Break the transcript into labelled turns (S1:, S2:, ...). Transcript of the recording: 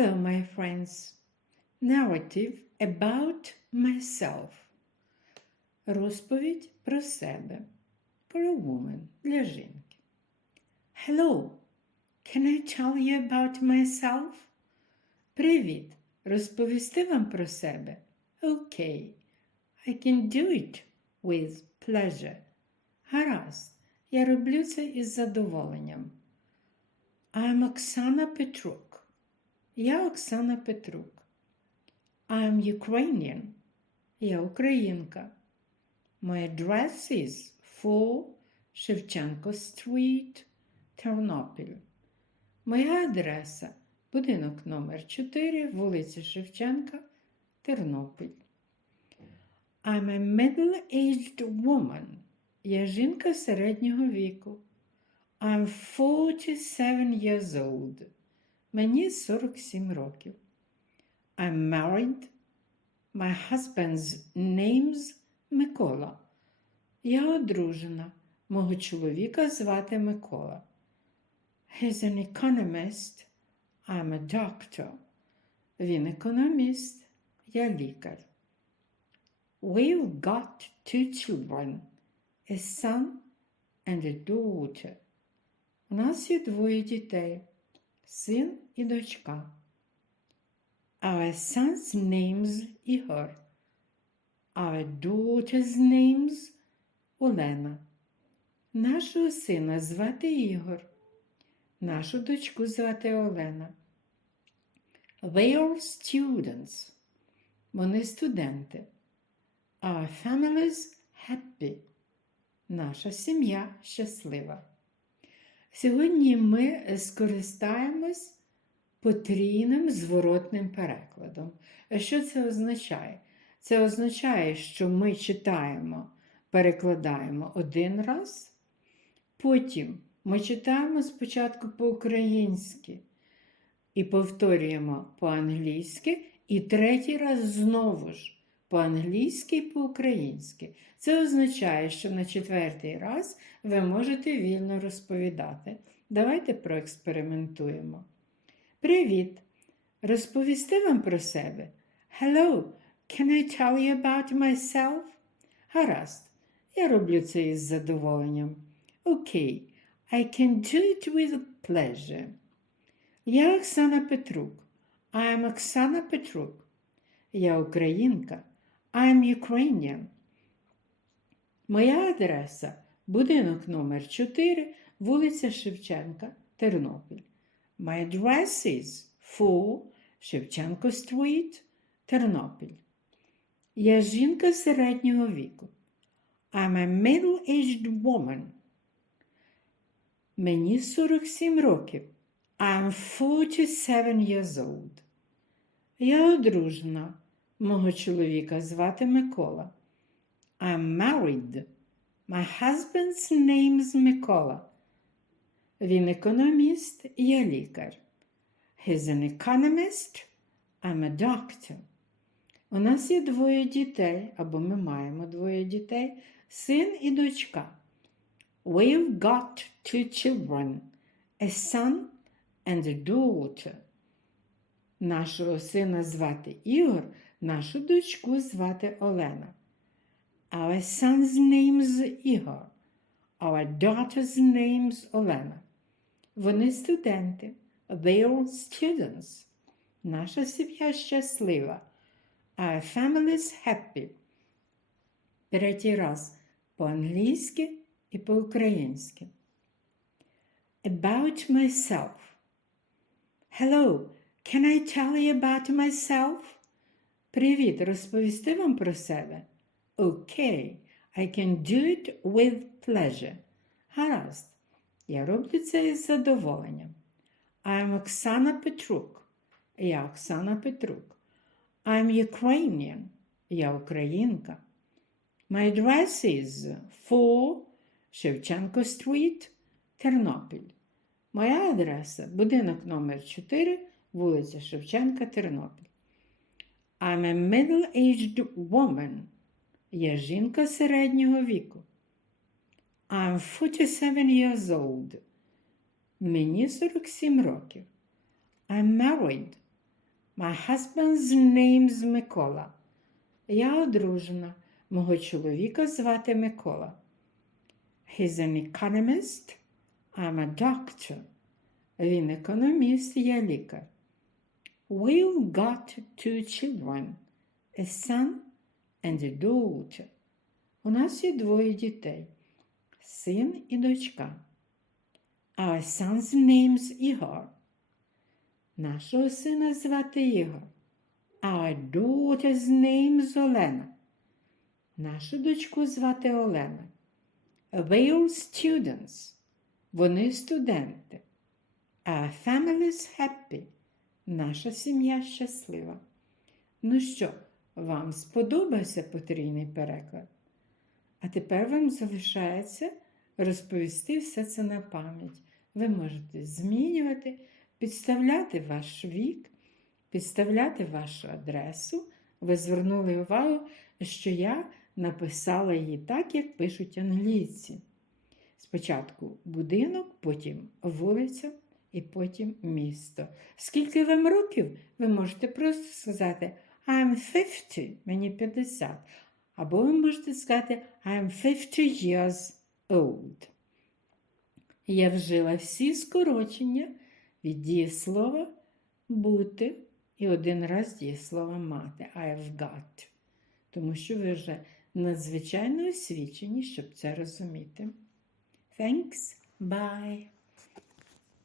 S1: Hello, my friends. Narrative about myself. Розповідь про себе. For a woman. Для жінки. Hello. Can I tell you about myself? Привіт. Розповісти вам про себе? Okay. I can do it with pleasure. Гаразд. Я роблю це із задоволенням. I'm Оксана Петрук. Я Оксана Петрук. I'm Ukrainian. Я українка. My address is 4 Шевченко Street, Тернопіль. Моя адреса будинок номер 4, вулиця Шевченка, Тернопіль. I'm a middle-aged woman. Я жінка середнього віку. I'm 47 years old. Мені 47 років. I'm married. My husband's name's Микола. Я одружена. Мого чоловіка звати Микола. He's an economist. I'm a doctor. Він економіст. Я лікар. We've got two children, a son and a daughter. У нас є двоє дітей, син і дочка. Our son's name's Ігор. Our daughter's name's Олена. Нашого сина звати Ігор. Нашу дочку звати Олена. They are students. Вони студенти. Our family's happy. Наша сім'я щаслива. Сьогодні ми скористаємось потрійним зворотним перекладом. Що це означає? Це означає, що ми читаємо, перекладаємо один раз, потім ми читаємо спочатку по-українськи і повторюємо по-англійськи, і третій раз знову ж по-англійськи і по-українськи. Це означає, що на четвертий раз ви можете вільно розповідати. Давайте проекспериментуємо. Привіт! Розповісти вам про себе. Hello, can I tell you about myself? Гаразд. Я роблю це із задоволенням. Окей, I can do it with pleasure. Я Оксана Петрук. I am Оксана Петрук. Я українка. I am Ukrainian. Моя адреса будинок номер 4 вулиця Шевченка, Тернопіль. My address is 4 Шевченко Street, Тернопіль. Я жінка середнього віку. I'm a middle-aged woman. Мені 47 років. I'm 47 years old. Я одружена. Мого чоловіка звати Микола. I'm married. My husband's name's Микола. Він економіст, я лікар. He's an economist. I'm a doctor. У нас є двоє дітей, або ми маємо двоє дітей, син і дочка. We've got two children, a son and a daughter. Нашого сина звати Ігор, нашу дочку звати Олена. Our son's name's Ігор. Our daughter's name's Олена. Вони студенти. They are students. Наша сім'я щаслива. Our family's happy. Третій раз по-англійськи і по-українськи. About myself. Hello, can I tell you about myself? Привіт, розповісти вам про себе? Okay, I can do it with pleasure. Гаразд. Я роблю це із задоволенням. I'm Оксана Петрук. Я Оксана Петрук. I'm Ukrainian. Я українка. My address is 4 Шевченко Street, Тернопіль. Моя адреса будинок номер 4 вулиця Шевченка, Тернопіль. I'm a middle-aged woman. Я жінка середнього віку. I'm 47 years old. Мені 47 років. I'm married. My husband's name's Микола. Я одружена. Мого чоловіка звати Микола. He's an economist. I'm a doctor. Він економіст, я лікар. We've got two children, a son and a daughter. У нас є двоє дітей, син і дочка. Our son's name's Ігор. Нашого сина звати Ігор. Our daughter's name's Олена. Нашу дочку звати Олена. They all students. Вони студенти. Our family's happy. Наша сім'я щаслива. Ну що, вам сподобався потрійний переклад? А тепер вам залишається розповісти все це на пам'ять. Ви можете змінювати, підставляти ваш вік, підставляти вашу адресу. Ви звернули увагу, що я написала її так, як пишуть англійці. Спочатку будинок, потім вулиця і потім місто. Скільки вам років, ви можете просто сказати I'm 50, мені 50. Або ви можете сказати I'm 50 years old. Я вжила всі скорочення від дієслова бути і один раз дієслова мати I've got. Тому що ви вже надзвичайно освічені, щоб це розуміти. Thanks. Bye.